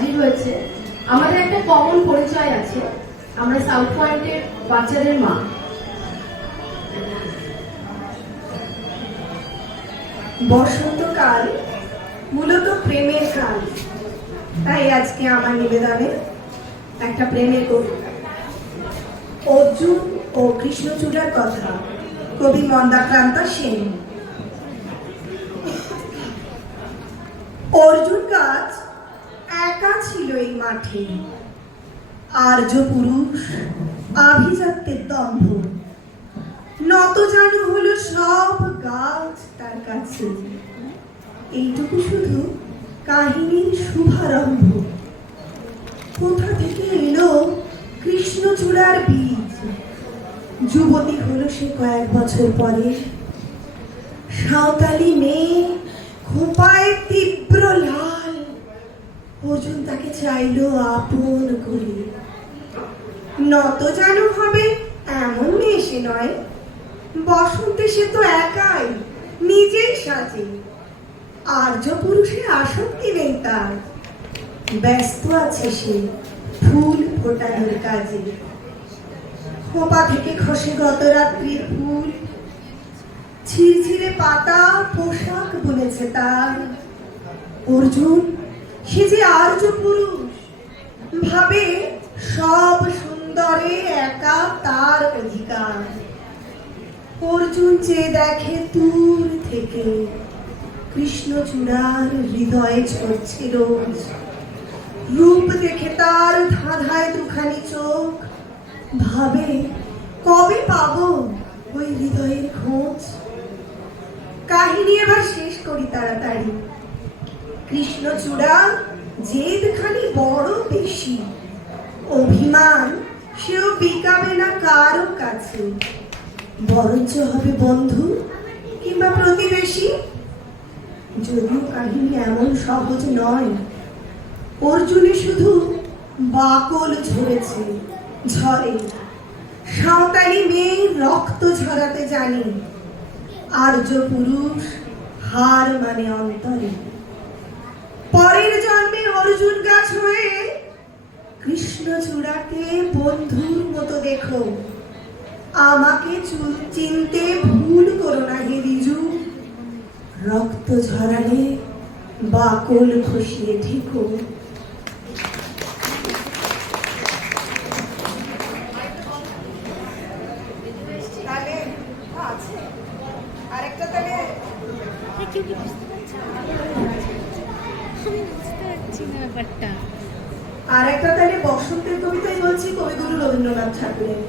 হাজির হয়েছে। আমাদের একটা কমন পরিচয় আছে, আমরা সাউথ পয়েন্টের বাচ্চাদের মা। বসন্তকাল মূলত প্রেমের কাল, তাই আজকে আমার নিবেদনে একটা প্রেমের কবিতা, অর্জুন ও কৃষ্ণচূড়ার কথা, কবি মন্দাক্রান্ত সেন। অর্জুন গাছ একা ছিল এই মাঠে, আর্য পুরুষ আভিজাত্যের দম্ভ, নত জানু হলো সব গাছ তার কাছে। এইটুকু শুধু কাহিনীর শুভারম্ভ। কোথা থেকে এলো কৃষ্ণচূড়ার বীজ? যুবতী হলো সে কয়েক বছর পরে, সাঁওতালি মেয়ে, খোঁপায় তীব্র লাল। অর্জুন তাকে চাইলো আপন করে। নত জানু হবে এমন মেয়ে সে নয়, বসন্তে সে তো একাই নিজেই সাজে। আর্য পুরুষের আসক্তি নেই তার, ব্যস্ত আছে সে ফুল ফোটানোর কাজে। খোপা থেকে খসে গত রাত্রির ফুল, ঝিরঝিরে পাতা পোশাক বুনেছে তার। অর্জুন সে যে আর্য পুরুষ, ভাবে সব সুন্দরে একা তার অধিকার। অর্জুন চেয়ে দেখে দূর থেকে, কৃষ্ণচূড়ার হৃদয়ে ঝরছে রোজ। রূপ দেখে তার ধাঁধায় দুখানি চোখ, ভাবে কবে পাবো ওই হৃদয়ের খোঁজ। কাহিনী এবার শেষ করি তাড়াতাড়ি। কৃষ্ণচূড়া জেদখানি বড় বেশি, অভিমান সেও বিকাবে না কারো কাছে, বরঞ্চ হবে বন্ধু কিংবা প্রতিবেশী। যদিও কাহিনী এমন সহজ নয়, অর্জুনে শুধু বাকল ঝরেছে, ঝরে। সাঁওতালি মেয়ে রক্ত ঝরাতে জানে, আর্য পুরুষ হার মানে অন্তরে। পরের জন্মে অর্জুন গাছ হয়ে কৃষ্ণচূড়াকে বন্ধুর মতো দেখো। আমাকে চিনতে ভুল করো না হে রিজু, রক্ত ঝরালে বাকল খসিয়ে ঢেকো। আরেকটা তাহলে বসন্তের কবিতাই বলছি, কবিগুরু রবীন্দ্রনাথ ঠাকুরের।